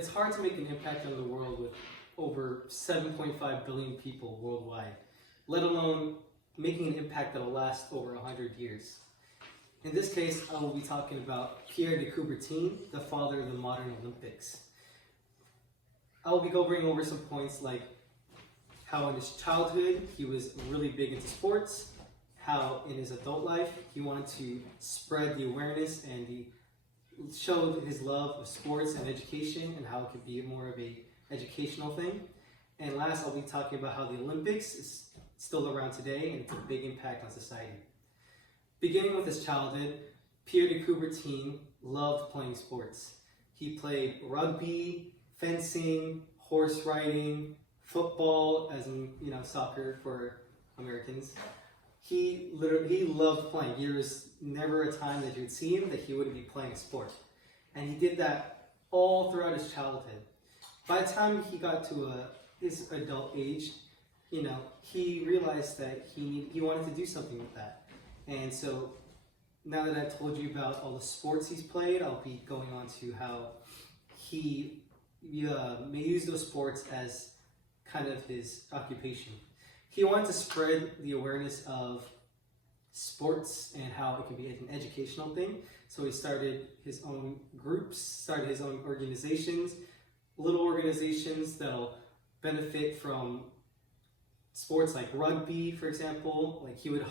It's hard to make an impact on the world with over 7.5 billion people worldwide, let alone making an impact that will last over 100 years. In this case, I will be talking about Pierre De Coubertin, the father of the modern Olympics. I will be going over some points like how in his childhood he was really big into sports, how in his adult life he wanted to spread the awareness and showed his love of sports and education and how it could be more of a educational thing. And last, I'll be talking about how the Olympics is still around today and it's a big impact on society. Beginning with his childhood, Pierre De Coubertin loved playing sports. He played rugby, fencing, horse riding, football, as in soccer for Americans. He loved playing. There was never a time that you would see him that he wouldn't be playing a sport. And he did that all throughout his childhood. By the time he got to his adult age, he realized that he wanted to do something with that. And so now that I've told you about all the sports he's played, I'll be going on to how he may use those sports as kind of his occupation. He wanted to spread the awareness of sports and how it can be an educational thing. So he started his own groups, started his own organizations, little organizations that'll benefit from sports like rugby, for example. Like he would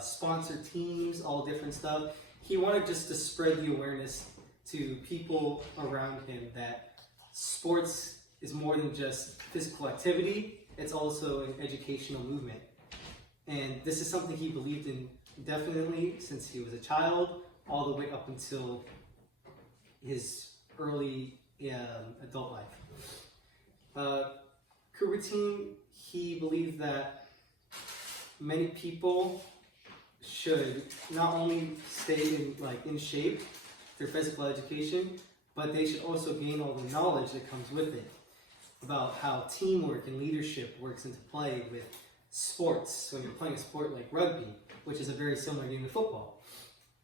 sponsor teams, all different stuff. He wanted just to spread the awareness to people around him that sports is more than just physical activity. It's also an educational movement. And this is something he believed in definitely since he was a child, all the way up until his early adult life. Coubertin, he believed that many people should not only stay in shape through physical education, but they should also gain all the knowledge that comes with it about how teamwork and leadership works into play with sports. So when you're playing a sport like rugby, which is a very similar game to football.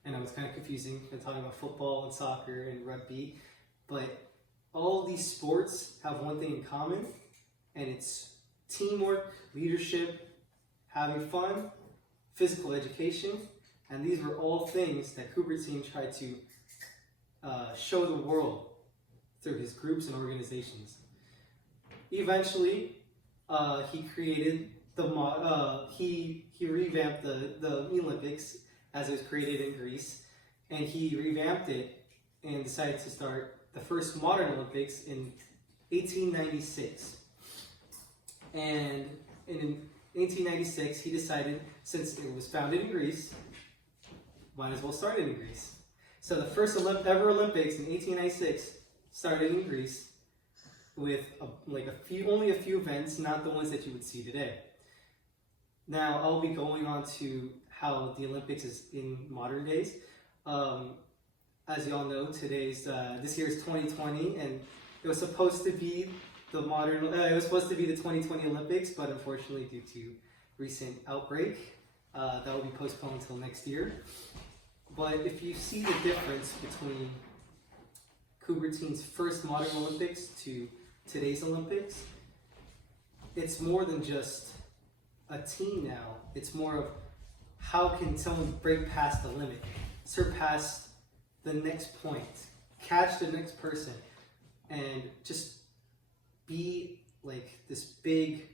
And I was kind of confusing when talking about football and soccer and rugby, but all of these sports have one thing in common, and it's teamwork, leadership, having fun, physical education, and these were all things that Coubertin tried to show the world through his groups and organizations. Eventually, he created he revamped the Olympics as it was created in Greece, and he revamped it and decided to start the first modern Olympics in 1896. And in 1896, he decided, since it was founded in Greece, might as well start it in Greece. So the first ever Olympics in 1896 started in Greece with only a few events, not the ones that you would see today. Now I'll be going on to how the Olympics is in modern days. As you all know, this year is 2020, and it was supposed to be the 2020 Olympics, but unfortunately, due to recent outbreak, that will be postponed until next year. But if you see the difference between Coubertin's first modern Olympics to today's Olympics, it's more than just a team now. It's more of how can someone break past the limit, surpass the next point, catch the next person, and just be like this big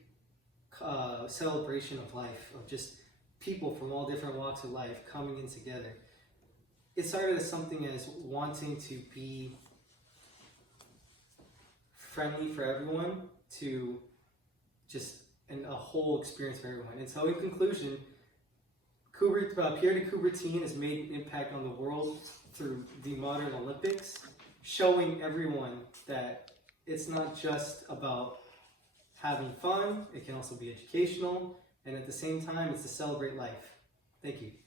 celebration of life, of just people from all different walks of life coming in together. It started as something as wanting to be friendly for everyone to just a whole experience for everyone. And so in conclusion, Pierre De Coubertin has made an impact on the world through the modern Olympics, showing everyone that it's not just about having fun, it can also be educational, and at the same time, it's to celebrate life. Thank you.